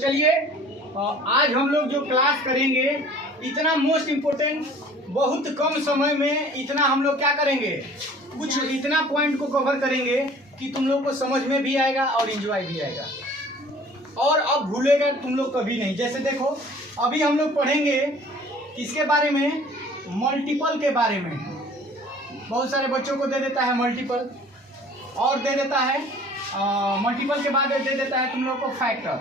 चलिए आज हम लोग जो क्लास करेंगे इतना मोस्ट इम्पोर्टेंट, बहुत कम समय में इतना हम लोग क्या करेंगे, कुछ इतना पॉइंट को कवर करेंगे कि तुम लोग को समझ में भी आएगा और एंजॉय भी आएगा और अब भूलेगा तुम लोग कभी नहीं। जैसे देखो अभी हम लोग पढ़ेंगे किसके बारे में, मल्टीपल के बारे में। बहुत सारे बच्चों को दे देता है मल्टीपल और दे देता है मल्टीपल के बाद दे देता है तुम लोग को फैक्टर।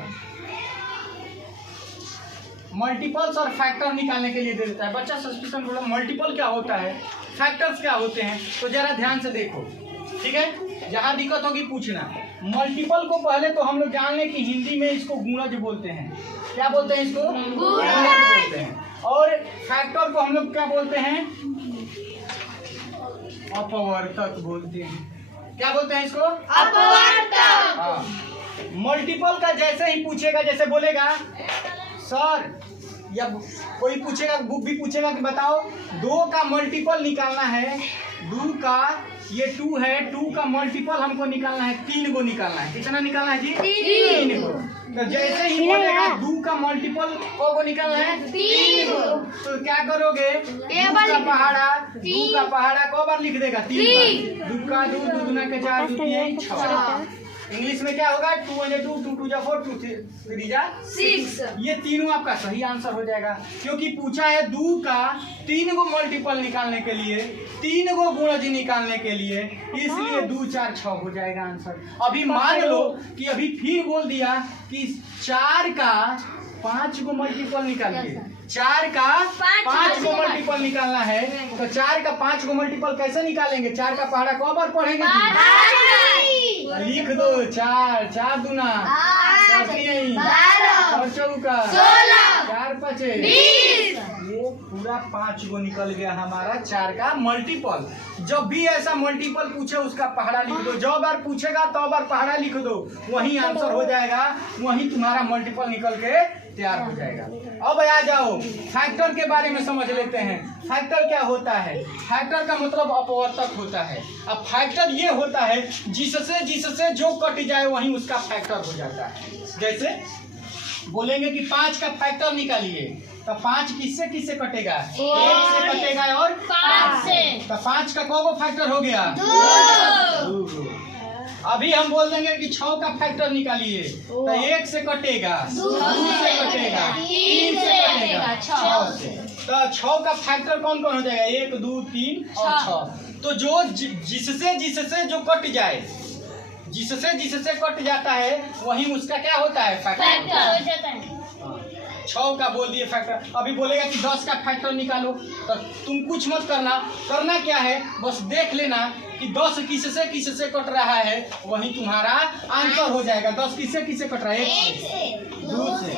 मल्टीपल्स और फैक्टर निकालने के लिए दे देता है। बच्चा सस्पेंशन बोला मल्टीपल क्या होता है, फैक्टर्स क्या होते हैं, तो जरा ध्यान से देखो, ठीक है। जहाँ दिक्कत होगी पूछना। मल्टीपल को पहले तो हम लोग जान लें कि हिंदी में इसको गुणज बोलते हैं। क्या बोलते हैं इसको? गुणज बोलते हैं। और फैक्टर को हम लोग क्या बोलते हैं? अपवर्तक बोलते हैं। क्या बोलते हैं इसको? अपवर्तक। हाँ। मल्टीपल का जैसे ही पूछेगा, जैसे बोलेगा सर, या कोई पूछेगा, बुक भी पूछेगा कि बताओ 2 का मल्टीपल निकालना है, 2 का ये 2 है, 2 का मल्टीपल हमको निकालना है, 3 को निकालना है। कितना निकालना है जी? 3 को। तो जैसे ही बोलेगा 2 का मल्टीपल को निकालना है 3 को, तो क्या करोगे? 2 का पहाड़ा को बार लिख देगा? 3 बार। 2 का 2, 2 दूना के 4, 2 3 6। इंग्लिश में क्या होगा? 2 1 2, 2 2 4, 2 3 6। ये तीनों आपका सही आंसर हो जाएगा, क्योंकि पूछा है 2 का 3 को मल्टीपल निकालने के लिए, 3 को गुणज निकालने के लिए, इसलिए 2 4 6 हो जाएगा आंसर। अभी मान लो कि अभी फिर बोल दिया कि 4 का 5 को मल्टीपल निकालिए, 4 का 5 को मल्टीपल निकालना है, तो 4 का 5 को मल्टीपल कैसे निकालेंगे? 4 का पहाड़ा कौ बार पढ़ेंगे? लिख दो 4 4 दूना 4 चौका 4 5 ये पूरा 5 को निकल गया हमारा 4 का मल्टीपल। जब भी ऐसा मल्टीपल पूछे उसका पहाड़ा लिख दो, जो बार पूछेगा तो बार पहाड़ा लिख दो, वही आंसर हो जाएगा, वही तुम्हारा मल्टीपल निकल के तैयार हो जाएगा। अब आ जाओ फैक्टर के बारे में समझ लेते हैं। फैक्टर क्या होता है? फैक्टर का मतलब अपवर्तक होता है। अब फैक्टर ये होता है जिससे जो कट जाए वही उसका फैक्टर हो जाता है। जैसे बोलेंगे कि 5 का फैक्टर निकालिए, तो 5 किससे कटेगा? 1 से कटेगा और 5 से। तो 5 का कौन फैक्टर हो गया? 2। अभी हम बोल देंगे कि 6 का फैक्टर निकालिए, तो 1 से कटेगा, 2 से कटेगा, 3 से कटेगा, 6 से। तो 6 का फैक्टर कौन कौन हो जाएगा? 1 2 3 और 6। तो जो जिससे जो कट जाए, जिससे कट जाता है वही उसका क्या होता है? फैक्टर हो जाता है। 6 का बोल दिए फैक्टर। अभी बोलेगा कि 10 का फैक्टर निकालो, तो तुम कुछ मत करना क्या है, बस देख लेना कि 10 किससे कट रहा है, वही तुम्हारा आंसर हो जाएगा। 10 किससे कट रहा है? 1 से 2 से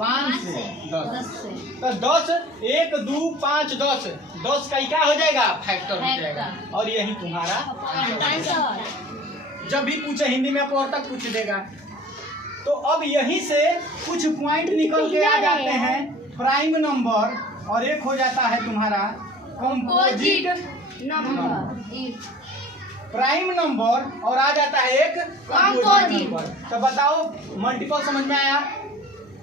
5 से 10 से। तो 10 1 2 5 10 का क्या हो जाएगा? फैक्टर हो जाएगा, और यही तुम्हारा आंसर। जब भी पूछे हिंदी में अपवर्तक पूछ देगा। तो अब यहीं से कुछ पॉइंट निकल के आ जाते हैं, प्राइम नंबर, और एक हो जाता है तुम्हारा कंपोजिट नंबर। प्राइम नंबर और आ जाता है एक कंपोजिट नंबर। तो बताओ मल्टीपल समझ में आया?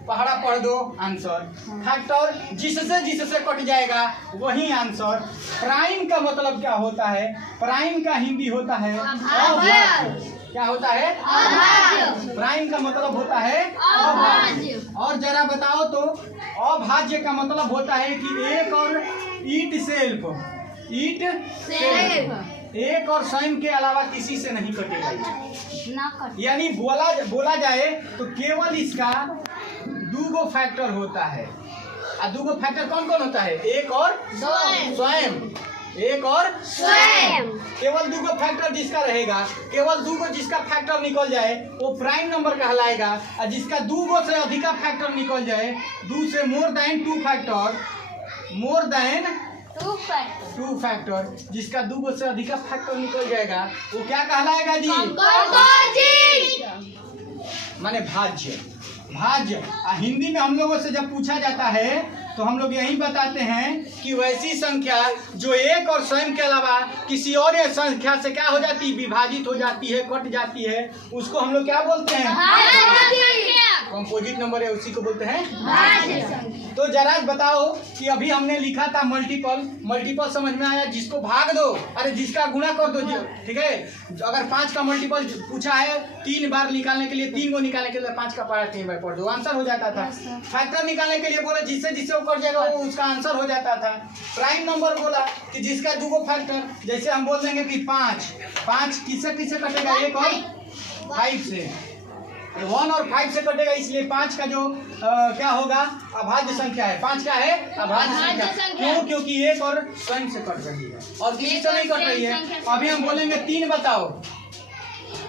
पहाड़ा पढ़ दो आंसर। फैक्टर जिससे कट जाएगा वही आंसर। प्राइम का मतलब क्या होता है? प्राइम का हिंदी होता है अभाज्य। क्या होता है? अभाज्य। प्राइम का मतलब होता है अभाज्य। और जरा बताओ तो अभाज्य का मतलब होता है कि एक और ईट सेल्फ, एक और स्वयं के अलावा किसी से नहीं कटेगा। यानी बोला जाए तो केवल इसका 2 फैक्टर होता है। और 2 फैक्टर कौन कौन होता है? एक और स्वयं, एक और स्वयं। केवल 2 फैक्टर जिसका रहेगा, केवल 2 जिसका फैक्टर निकल जाए वो प्राइम नंबर कहलाएगा। और जिसका 2 से अधिक फैक्टर निकल जाए, 2 से more than 2 factor, more than 2 factor, जिसका 2 से अधिक फैक्टर निकल जाएगा वो क्या कहलाएगा जी? माने भाज्य। हिंदी में हम लोगों से जब पूछा जाता है तो हम लोग यही बताते हैं कि वैसी संख्या जो एक और स्वयं के अलावा किसी और संख्या से क्या हो जाती है? विभाजित हो जाती है, कट जाती है, उसको हम लोग क्या बोलते हैं? कंपोजिट नंबर है उसी को बोलते हैं भाज्य संख्या। तो जरा बताओ कि अभी हमने लिखा था मल्टीपल, मल्टीपल समझ में आया? जिसको भाग दो, अरे जिसका गुणा कर दो, ठीक है। अगर 5 का मल्टीपल पूछा है 3 बार निकालने के लिए, 3 को निकालने के लिए 5 का पढ़ा 3 बार पढ़ दो, आंसर हो जाता था। फैक्टर निकालने के लिए बोला जिससे जिससे वो कर जाएगा वो उसका आंसर हो जाता था। प्राइम नंबर बोला कि जिसका 2 फैक्टर, जैसे हम बोल देंगे कि 5 किससे किससे कटेगा? 1 और 5 से, 1 और 5 से कटेगा, इसलिए 5 का जो क्या होगा? अभाज्य संख्या है। 5 क्या है? अभाज्य संख्या। क्यों? क्योंकि 1 और स्वयं से कट रही है और 3 से नहीं कट रही है। अभी हम बोलेंगे 3 बताओ।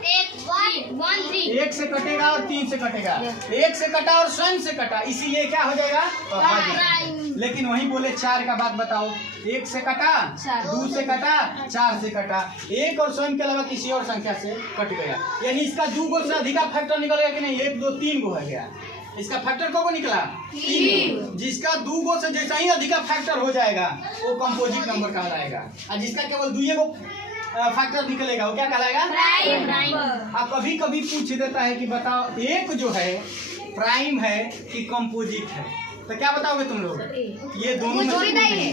1 से कटेगा और 3 से कटेगा, 1 से कटा और स्वयं से कटा, इसीलिए क्या हो जाएगा? अभाज्य। लेकिन वही बोले 4 का बात बताओ, 1 से कटा, 2 से कटा, 4 से कटा, 1 और स्वयं के अलावा किसी और संख्या से कट गया, यानी इसका 2 से अधिक फैक्टर निकल गया कि नहीं? 1 2 3 गो है गया, इसका फैक्टर को निकला 3। जिसका 2 से जैसा ही अधिक फैक्टर हो जाएगा वो कंपोजिट नंबर कहलाएगा, और जिसका केवल 2 को फैक्टर निकलेगा वो क्या कहलाएगा? प्राइम। अब कभी कभी पूछ देता है कि बताओ 1 जो है प्राइम है कि कंपोजिट है, तो क्या बताओगे तुम लोग? ये दोनों में से कोई नहीं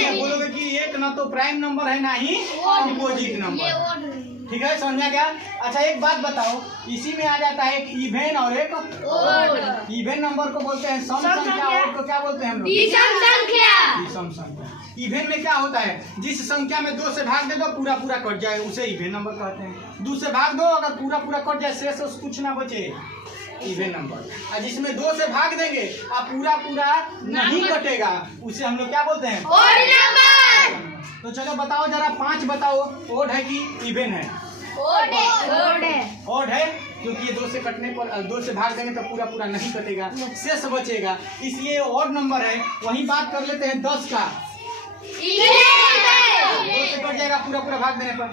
है। बोलोगे कि 1 ना तो प्राइम नंबर है ना ही कंपोजिट नंबर, ठीक है, समझा क्या? अच्छा एक बात बताओ, इसी में आ जाता है एक इवेन और एक ओड। इवेन नंबर को बोलते हैं सम संख्या, ओड को क्या बोलते हैं हम लोग? विषम संख्या। इवेन में क्या होता है? जिस संख्या में 2 से भाग दे दो पूरा पूरा कट जाए उसे इवेन नंबर कहते हैं। 2 से भाग दो अगर पूरा पूरा कट जाए शेष कुछ ना बचे, इवेन नंबर। और जिसमें 2 से भाग देंगे और पूरा पूरा नहीं कटेगा उसे हम लोग क्या बोलते हैं? Odd number. तो चलो बताओ जरा 5 बताओ, ओड है कि इवेन है? ओड है क्योंकि ये 2 से कटने पर 2 से भाग देंगे तो पूरा पूरा नहीं कटेगा, शेष बचेगा, इसलिए ओड नंबर है। वही बात कर लेते हैं 10 का, 2 से कट जाएगा पूरा पूरा भाग देने पर।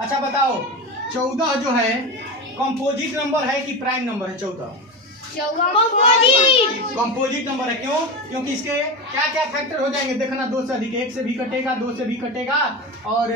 अच्छा बताओ 14 जो है कंपोजिट नंबर है कि प्राइम नंबर है? 14 कंपोजिट नंबर है। क्यों? क्योंकि इसके क्या क्या फैक्टर हो जाएंगे देखना, 2 से अधिक, 1 से भी कटेगा, 2 से भी कटेगा और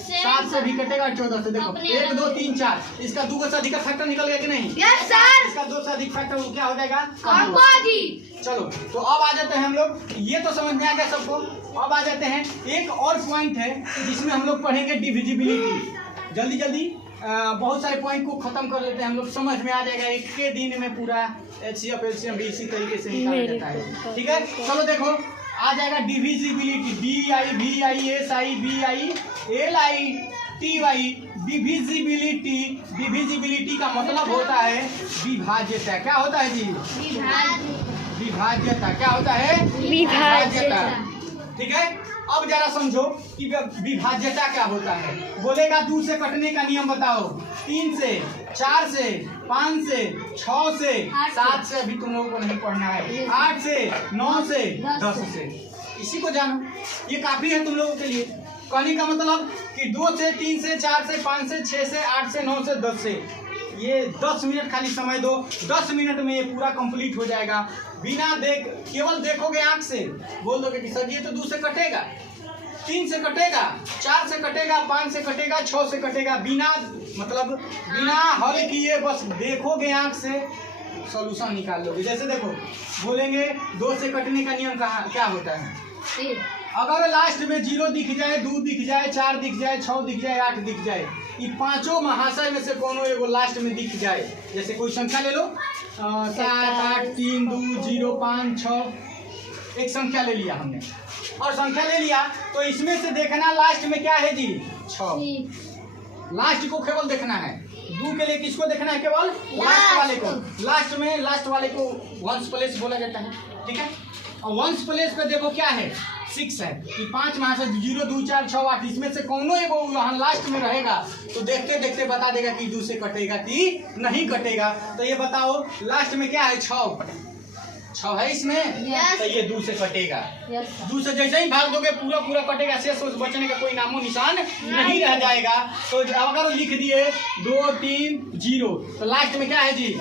7 से भी कटेगा और 14 से। देखो 1 2 3 4, इसका 2 से अधिक फैक्टर निकल गया कि नहीं? Yes sir. इसका 2 से अधिक फैक्टर क्या हो जाएगा? कंपोजिट। चलो तो अब आ जाते हैं हम लोग, ये तो समझ में आ गया सबको। अब आ जाते हैं एक और पॉइंट है जिसमें हम लोग पढ़ेंगे डिविजिबिलिटी। जल्दी जल्दी बहुत सारे पॉइंट को खत्म कर लेते हैं हम लोग, समझ में आ जाएगा। एक के दिन में पूरा HCF LCM भी इसी तरीके से निकाला जाता है, ठीक है। चलो देखो आ जाएगा डिविजिबिलिटी, DIVISIBILI डिविजिबिलिटी। डिविजिबिलिटी का मतलब होता है विभाज्यता। क्या होता है जी? विभाज्यता। क्या होता है? विभाज्यता, ठीक है। अब जरा समझो कि विभाज्यता क्या होता है। बोलेगा 2 से कटने का नियम बताओ, 3 से, 4 से, 5 से, 6 से, 7 से अभी तुम लोगों को नहीं पढ़ना है, 8 से, 9 से, 10 से। इसी को जानो, ये काफी है तुम लोगों के लिए। कहने का मतलब कि 2 से, 3 से, 4 से, 5 से, 6 से, 8 से, 9 से, 10 से, ये 10 मिनट खाली समय दो, 10 मिनट में ये पूरा कंप्लीट हो जाएगा। बिना केवल देखोगे आंख से, बोल दोगे कि सर ये तो 2 से कटेगा, 3 से कटेगा, 4 से कटेगा, 5 से कटेगा, 6 से कटेगा, बिना हल किए बस देखोगे आंख से सॉल्यूशन निकाल लोगे। जैसे देखो बोलेंगे 2 से कटने का नियम क्या होता है? अगर लास्ट में 0 दिख जाए, 2 दिख जाए, 4 दिख जाए, 6 दिख जाए, 8 दिख जाए, ये पांचों महाशय में से कोनो एगो लास्ट में दिख जाए, जैसे कोई संख्या ले लो 7 8 3 2 0 5 6, एक संख्या ले लिया हमने और संख्या ले लिया तो इसमें से देखना लास्ट में क्या है जी? 6। लास्ट को केवल देखना है। 2 के लिए किसको देखना है? केवल लास्ट वाले को। लास्ट वाले को वंस प्लेस बोला जाता है, ठीक है। और वंस प्लेस पे देखो क्या है? 6 है कि 5 महाशय 0 2 4 6 8, इसमें से कोनो एगो वहाँ लास्ट में रहेगा तो देखते देखते बता देगा कि 2 से कटेगा कि नहीं कटेगा। तो ये बताओ लास्ट में क्या है? 6 है इसमें, तो ये 2 से कटेगा। 2 से जैसे ही भाग दोगे पूरा पूरा कटेगा, शेष बचने का कोई नामो निशान नहीं रह जाएगा। तो अगर लिख दिए 2 3 0 तो लास्ट में क्या है जी?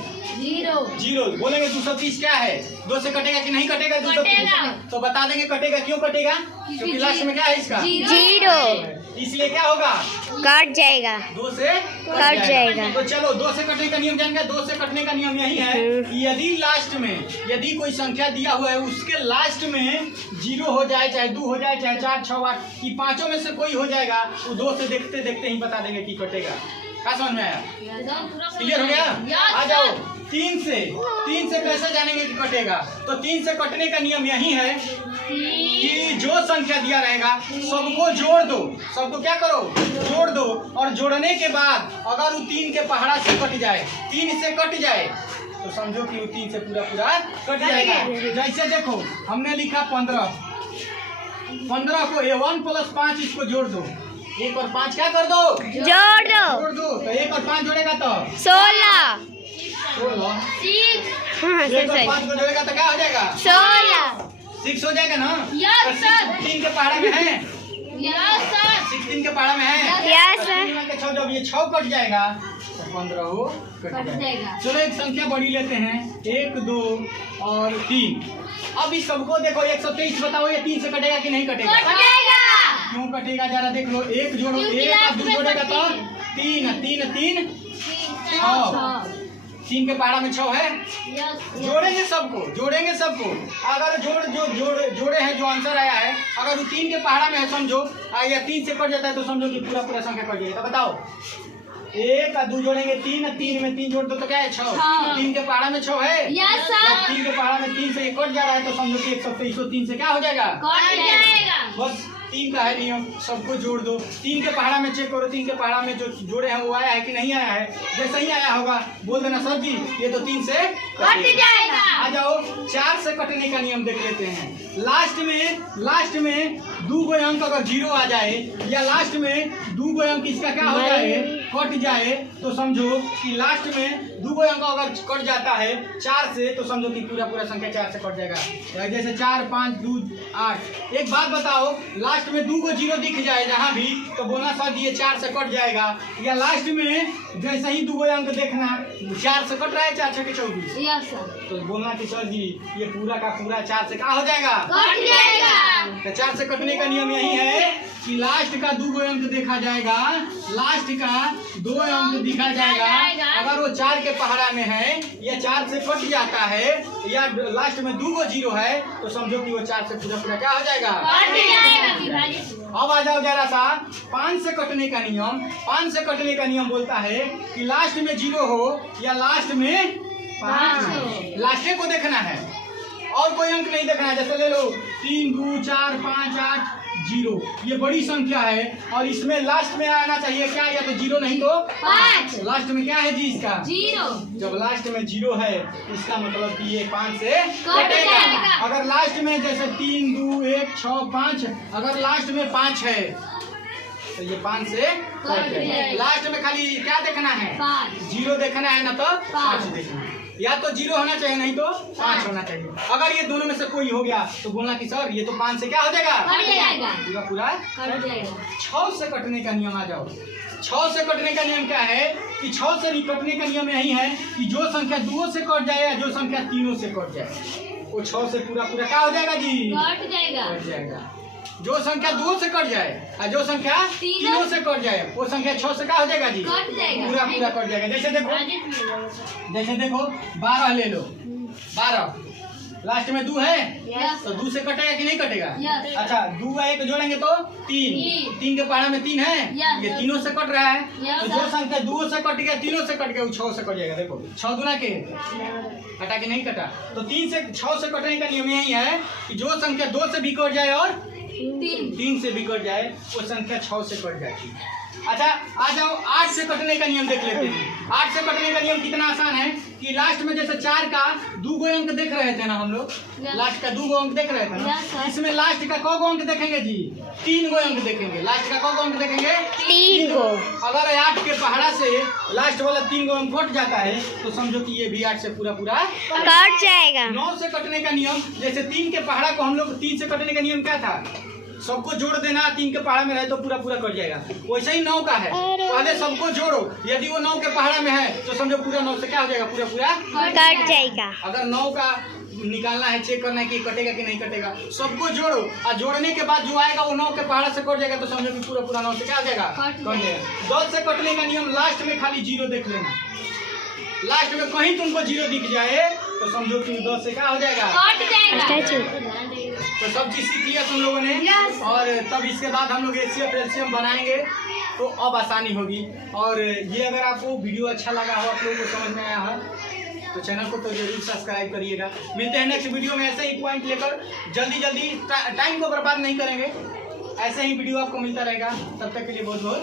जीरो। बोलेंगे 230 क्या है? 2 से कटेगा कि नहीं कटेगा? 230 तो बता देंगे कटेगा। क्यों कटेगा? क्योंकि लास्ट में क्या है इसका? जीरो। इसलिए क्या होगा? कट जाएगा। 2 से कट जाएगा। तो चलो 2 से कटने का नियम जान गए। 2 से कटने का नियम यही है कि यदि लास्ट में यदि कोई संख्या दिया हुआ है उसके लास्ट में 0 हो जाए, चाहे 2 हो जाए, चाहे 4, 6, 8 की पांचों में से कोई हो जाएगा, वो 2 से देखते देखते ही बता देंगे कि कटेगा। क्या समझ में आया? क्लियर हो गया? आ जाओ 3 से कैसे जानेंगे कि कटेगा? तो 3 से कटने का नियम यही है कि जो संख्या दिया रहेगा सबको जोड़ दो। सबको क्या करो? जोड़ दो। और जोड़ने के बाद अगर वो 3 के पहाड़ा से कट जाए, 3 से कट जाए, तो समझो कि वो 3 से पूरा कट जाएगा। जैसे देखो हमने लिखा 15 को 1 + 5 इसको जोड़ दो। 1 और 5 क्या कर दो? जोड़ दो। तो 1 और 5 जोड़ेगा तो 16। 1 और 5 को जोड़ेगा तो क्या हो जाएगा? 16। 6 हो जाएगा ना? Yes, sir. 3 के पहाड़ा में है। 3 के पहाड़ा में है। Yes, sir. 3 के 6 जब ये 6 कट जाएगा तो 15 हो कट जाएगा। चलो एक संख्या बड़ी लेते हैं, 1, 2 और 3। अब इस सबको देखो 123 बताओ ये 3 से कटेगा कि नहीं कटेगा? क्यों कटेगा जरा देख लो। 1 जोड़ो, 1 और 2 जोड़ेगा तो 3 3 6। 3 के पहाड़ा में 6 है। जोड़ेंगे सबको। अगर जोड़े हैं जो आंसर आया है, अगर वो 3 के पहाड़ा में है समझो, या 3 से कट जाता है तो समझो कि पूरा संख्या कट जाएगा। तो बताओ 1 और 2 जोड़ेंगे 3 में 3 जोड़ दो तो क्या है? 6। 3 के पहाड़ा में 6 है। 3 के पहाड़ा में 3 से कट जा रहा है तो समझो कि 123 तो 3 से क्या हो जाएगा? बस 3 का है नियम। सबको जोड़ दो। 3 के पहाड़ा में चेक करो, 3 के पहाड़ा में जो जोड़े हैं वो आया है कि नहीं आया है। जैसे ही आया होगा बोल देना सर जी ये तो 3 से कट जाएगा। आ जाओ 4 से कटने का नियम देख लेते हैं। लास्ट में 2 अंक अगर 0 आ जाए या लास्ट में 2 अंक इसका क्या हो जाए? कट जाए, तो समझो कि लास्ट में 2 अंक अगर कट जाता है 4 से तो समझो कि पूरा संख्या 4 से कट जाएगा। जैसे 4, 5, 2, 8। एक बात बताओ, लास्ट में 2 0 दिख जाए जहाँ भी तो बोलना सर ये 4 से कट जाएगा। या लास्ट में जैसे ही 2 अंक देखना 4 से कट रहा है, 4 6 24, तो बोलना कि सर जी ये पूरा का पूरा 4 से क्या हो जाएगा? तो 4 से कटने का नियम यही है कि लास्ट का 2 अंक देखा जाएगा, लास्ट का 2 अंक दिखा जाएगा। अगर वो 4 के पहाड़ा में है या 4 से कट जाता है या लास्ट में 2 0 है तो समझो कि वो 4 से पूरा क्या हो जाएगा? अब आ जाओ जरा सा 5 से कटने का नियम। 5 से कटने का नियम बोलता है कि लास्ट में 0 हो या लास्ट में 5 लास्ट को देखना है और कोई अंक नहीं देखना है। जैसे ले लो 3, 2, 4, 5, 8, 0। ये बड़ी संख्या है और इसमें लास्ट में आना चाहिए क्या? या तो 0 नहीं तो 5। लास्ट में क्या है जी इसका? 0। जब लास्ट में 0 है इसका मतलब कि ये 5 से कटेगा। अगर लास्ट में जैसे 3, 2, 1, 6, 5 अगर लास्ट में 5 है तो ये 5 से कट जाएगा। लास्ट में खाली क्या देखना है? 0 देखना है ना तो 5 देखना है। या तो 0 होना चाहिए नहीं तो 5 होना चाहिए। अगर ये दोनों में से कोई हो गया तो बोलना कि सर ये तो 5 से क्या हो जाएगा? पूरा 6 से कटने का नियम आ जाओ। 6 से कटने का नियम क्या है कि 6 से कटने का नियम यही है कि जो संख्या 2 से कट जाए या जो संख्या 3 से कट जाए वो 6 से पूरा क्या हो जाएगा जी? कट जाएगा। जो संख्या 2 से कट जाए और जो संख्या 3 से कट जाए वो संख्या 6 से क्या हो जाएगा जी? पूरा कट जाएगा। जैसे देखो 12 ले लो। 12 लास्ट में 2 है तो 2 से कटेगा कि नहीं कटेगा? अच्छा 2 1 जोड़ेंगे तो 3 के पहाड़ा में 3 है, ये 3 से कट रहा है। तो जो संख्या 2 से कट गया 3 से कट गया वो 6 से कट जाएगा। देखो 6 दूना के कटा कि नहीं कटा? तो 3 से 6 से कटने का नियम यही है कि जो संख्या 2 से भी कट जाए और 3 से भी कट जाए वो संख्या 6 से कट जाएगी। अच्छा आ जाओ 8 से कटने का नियम देख लेते हैं। 8 से कटने का नियम कितना आसान है कि लास्ट में जैसे 4 का 2 अंक देख रहे थे ना हम लोग, लास्ट का 2 अंक देख रहे थे ना, इसमें लास्ट का कौ अंक देखेंगे जी? 3 अंक देखेंगे। लास्ट का कौ अंक देखेंगे? 3 अगर 8 के पहाड़ा से लास्ट वाला 3 अंक कट जाता है तो समझो कि ये भी 8 से पूरा कट जाएगा। 9 से कटने का नियम जैसे 3 के पहाड़ा को हम लोग 3 से कटने का नियम क्या था? सबको जोड़ देना, 3 के पहाड़ा में रहे तो पूरा पूरा कट जाएगा। वैसे ही 9 का है, पहले सबको जोड़ो, यदि वो 9 के पहाड़ा में है तो समझो पूरा 9 से क्या हो जाएगा, पूरा पूरा कट जाएगा। अगर 9 का निकालना है, चेक करना है कि कटेगा कि नहीं कटेगा, सबको जोड़ो और जोड़ने के बाद जो आएगा वो 9 के पहाड़ा से कट जाएगा, तो समझो कि पूरा पूरा 9 से क्या हो जाएगा, कट जाएगा। 10 से कटने का नियम, लास्ट में खाली 0 देख लेना, लास्ट में कहीं तुमको 0 दिख जाए तो समझो कि 10 से क्या हो जाएगा, तो सब चीज सीख लिया तुम लोगों ने। और तब इसके बाद हम लोग एचसीएफ एलसीएम बनाएंगे तो अब आसानी होगी। और ये अगर आपको वीडियो अच्छा लगा हो, आप लोगों को समझ में आया है, तो चैनल को तो जरूर सब्सक्राइब करिएगा। मिलते हैं नेक्स्ट वीडियो में ऐसे ही पॉइंट लेकर, जल्दी जल्दी, टाइम को बर्बाद नहीं करेंगे, ऐसे ही वीडियो आपको मिलता रहेगा। तब तक के लिए बहुत बहुत